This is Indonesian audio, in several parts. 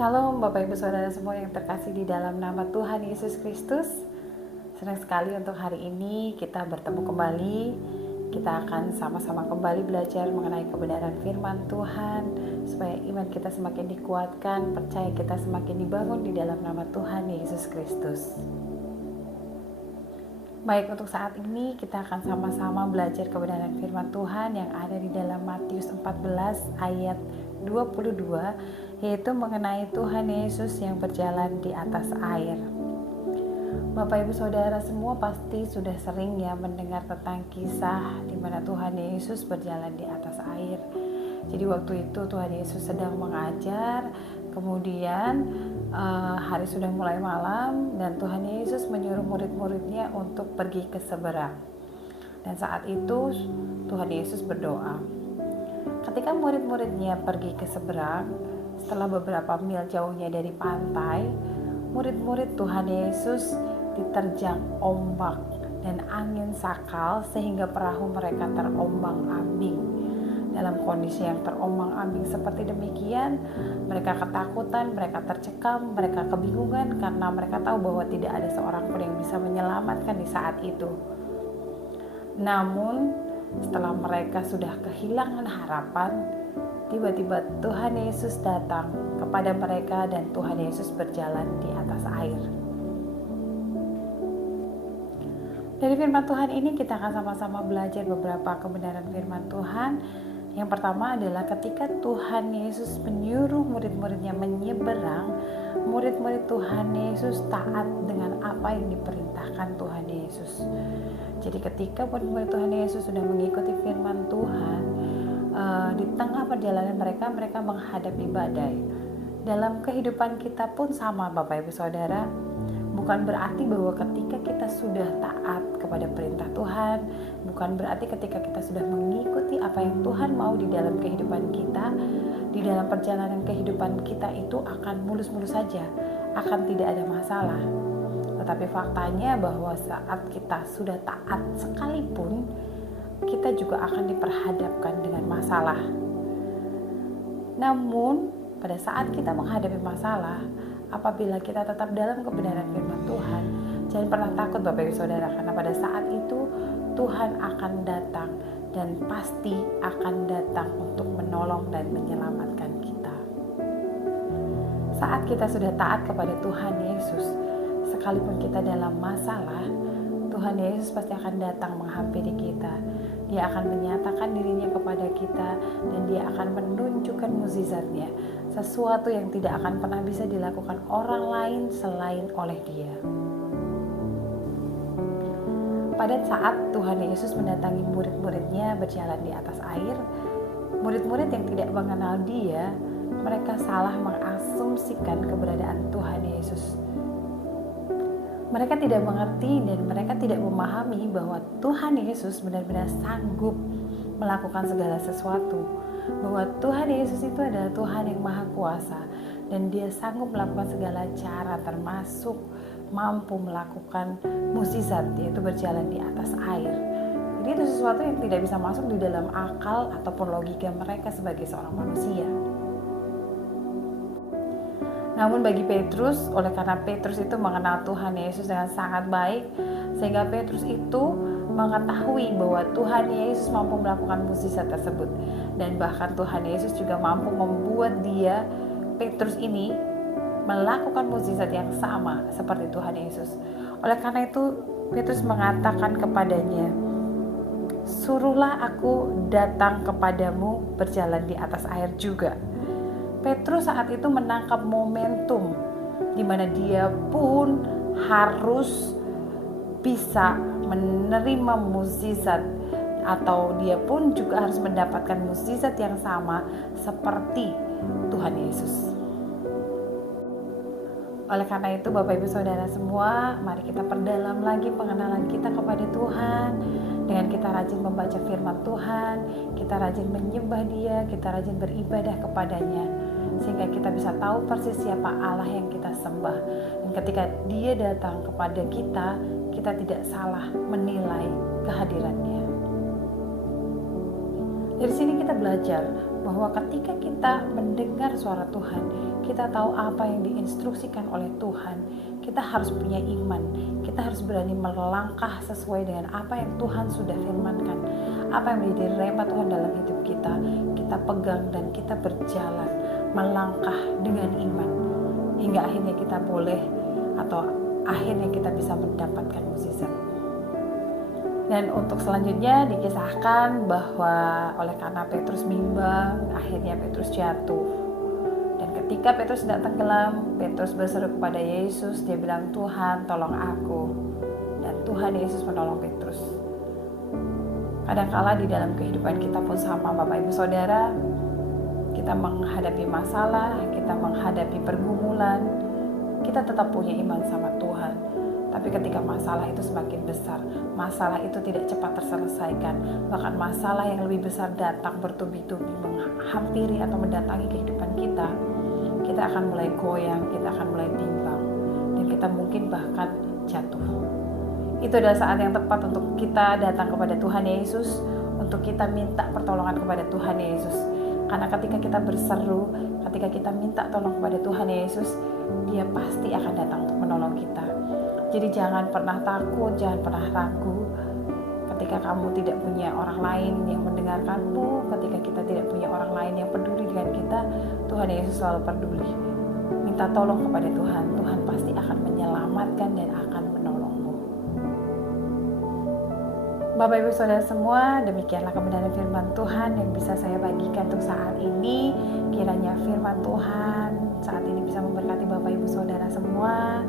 Shalom Bapak Ibu Saudara semua yang terkasih di dalam nama Tuhan Yesus Kristus. Senang sekali untuk hari ini kita bertemu kembali. Kita akan sama-sama kembali belajar mengenai kebenaran firman Tuhan, supaya iman kita semakin dikuatkan, percaya kita semakin dibangun di dalam nama Tuhan Yesus Kristus. Baik, untuk saat ini kita akan sama-sama belajar kebenaran firman Tuhan yang ada di dalam Matius 14 ayat 22, yaitu mengenai Tuhan Yesus yang berjalan di atas air. Bapak Ibu Saudara semua pasti sudah sering ya mendengar tentang kisah di mana Tuhan Yesus berjalan di atas air. Jadi waktu itu Tuhan Yesus sedang mengajar, kemudian hari sudah mulai malam dan Tuhan Yesus menyuruh murid-muridnya untuk pergi ke seberang. Dan saat itu Tuhan Yesus berdoa. Ketika murid-muridnya pergi ke seberang, setelah beberapa mil jauhnya dari pantai, murid-murid Tuhan Yesus diterjang ombak dan angin sakal sehingga perahu mereka terombang-ambing. Dalam kondisi yang terombang-ambing seperti demikian, mereka ketakutan, mereka tercekam, mereka kebingungan karena mereka tahu bahwa tidak ada seorang pun yang bisa menyelamatkan di saat itu. Namun, setelah mereka sudah kehilangan harapan, tiba-tiba Tuhan Yesus datang kepada mereka dan Tuhan Yesus berjalan di atas air. Dari firman Tuhan ini kita akan sama-sama belajar beberapa kebenaran firman Tuhan. Yang pertama adalah ketika Tuhan Yesus menyuruh murid-muridnya menyeberang, murid-murid Tuhan Yesus taat dengan apa yang diperintahkan Tuhan Yesus. Jadi ketika murid-murid Tuhan Yesus sudah mengikuti firman Tuhan, di tengah perjalanan mereka menghadapi badai. Dalam kehidupan kita pun sama Bapak Ibu Saudara. Bukan berarti bahwa ketika kita sudah taat kepada perintah Tuhan, bukan berarti ketika kita sudah mengikuti apa yang Tuhan mau di dalam kehidupan kita, di dalam perjalanan kehidupan kita itu akan mulus-mulus saja, akan tidak ada masalah. Tetapi faktanya bahwa saat kita sudah taat sekalipun, kita juga akan diperhadapkan dengan masalah. Namun, pada saat kita menghadapi masalah, apabila kita tetap dalam kebenaran firman Tuhan, jangan pernah takut Bapak Ibu Saudara, karena pada saat itu Tuhan akan datang dan pasti akan datang untuk menolong dan menyelamatkan kita. Saat kita sudah taat kepada Tuhan Yesus, sekalipun kita dalam masalah, Tuhan Yesus pasti akan datang menghampiri kita. Dia akan menyatakan dirinya kepada kita dan dia akan menunjukkan mukjizatnya, sesuatu yang tidak akan pernah bisa dilakukan orang lain selain oleh dia. Pada saat Tuhan Yesus mendatangi murid-muridnya berjalan di atas air, murid-murid yang tidak mengenal dia, mereka salah mengasumsikan keberadaan Tuhan Yesus. Mereka tidak mengerti dan mereka tidak memahami bahwa Tuhan Yesus benar-benar sanggup melakukan segala sesuatu. Bahwa Tuhan Yesus itu adalah Tuhan yang Maha Kuasa dan Dia sanggup melakukan segala cara, termasuk mampu melakukan mukjizat, yaitu berjalan di atas air. Jadi itu sesuatu yang tidak bisa masuk di dalam akal ataupun logika mereka sebagai seorang manusia. Namun bagi Petrus, oleh karena Petrus itu mengenal Tuhan Yesus dengan sangat baik, sehingga Petrus itu mengetahui bahwa Tuhan Yesus mampu melakukan mukjizat tersebut. Dan bahkan Tuhan Yesus juga mampu membuat dia, Petrus ini, melakukan mukjizat yang sama seperti Tuhan Yesus. Oleh karena itu, Petrus mengatakan kepadanya, "Suruhlah aku datang kepadamu berjalan di atas air juga." Petrus saat itu menangkap momentum di mana dia pun harus bisa menerima mukjizat, atau dia pun juga harus mendapatkan mukjizat yang sama seperti Tuhan Yesus. Oleh karena itu Bapak Ibu Saudara semua, mari kita perdalam lagi pengenalan kita kepada Tuhan. Dengan kita rajin membaca firman Tuhan, kita rajin menyembah Dia, kita rajin beribadah kepadanya, sehingga kita bisa tahu persis siapa Allah yang kita sembah. Dan ketika Dia datang kepada kita, kita tidak salah menilai kehadirannya. Dari sini kita belajar bahwa ketika kita mendengar suara Tuhan, kita tahu apa yang diinstruksikan oleh Tuhan, kita harus punya iman, kita harus berani melangkah sesuai dengan apa yang Tuhan sudah firmankan, apa yang menjadi rema Tuhan dalam hidup kita. Kita pegang dan kita berjalan, melangkah dengan iman, hingga akhirnya kita boleh atau akhirnya kita bisa mendapatkan mukjizat. Dan untuk selanjutnya dikisahkan bahwa oleh karena Petrus bimbang, akhirnya Petrus jatuh. Dan ketika Petrus tidak tenggelam, Petrus berseru kepada Yesus, dia bilang, "Tuhan, tolong aku." Dan Tuhan Yesus menolong Petrus. Kadangkala di dalam kehidupan kita pun sama, Bapak Ibu Saudara, kita menghadapi masalah, kita menghadapi pergumulan, kita tetap punya iman sama Tuhan. Tapi ketika masalah itu semakin besar, masalah itu tidak cepat terselesaikan, bahkan masalah yang lebih besar datang bertubi-tubi menghampiri atau mendatangi kehidupan kita, kita akan mulai goyang, kita akan mulai bimbang, dan kita mungkin bahkan jatuh. Itu adalah saat yang tepat untuk kita datang kepada Tuhan Yesus, untuk kita minta pertolongan kepada Tuhan Yesus. Karena ketika kita berseru, ketika kita minta tolong kepada Tuhan Yesus, Dia pasti akan datang untuk menolong kita. Jadi jangan pernah takut, jangan pernah ragu. Ketika kamu tidak punya orang lain yang mendengarkanmu, ketika kita tidak punya orang lain yang peduli dengan kita, Tuhan Yesus selalu peduli. Minta tolong kepada Tuhan, Tuhan pasti akan menyelamatkan dan akan menolongmu. Bapak Ibu Saudara semua, demikianlah kebenaran firman Tuhan yang bisa saya bagikan untuk saat ini. Kiranya firman Tuhan saat ini bisa memberkati Bapak Ibu Saudara semua.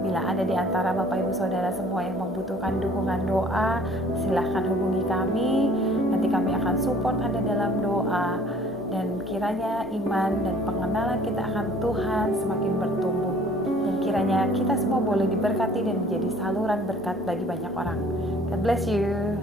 Bila ada di antara Bapak Ibu Saudara semua yang membutuhkan dukungan doa, silahkan hubungi kami. Nanti kami akan support Anda dalam doa. Dan kiranya iman dan pengenalan kita akan Tuhan semakin bertumbuh. Dan kiranya kita semua boleh diberkati dan menjadi saluran berkat bagi banyak orang. God bless you.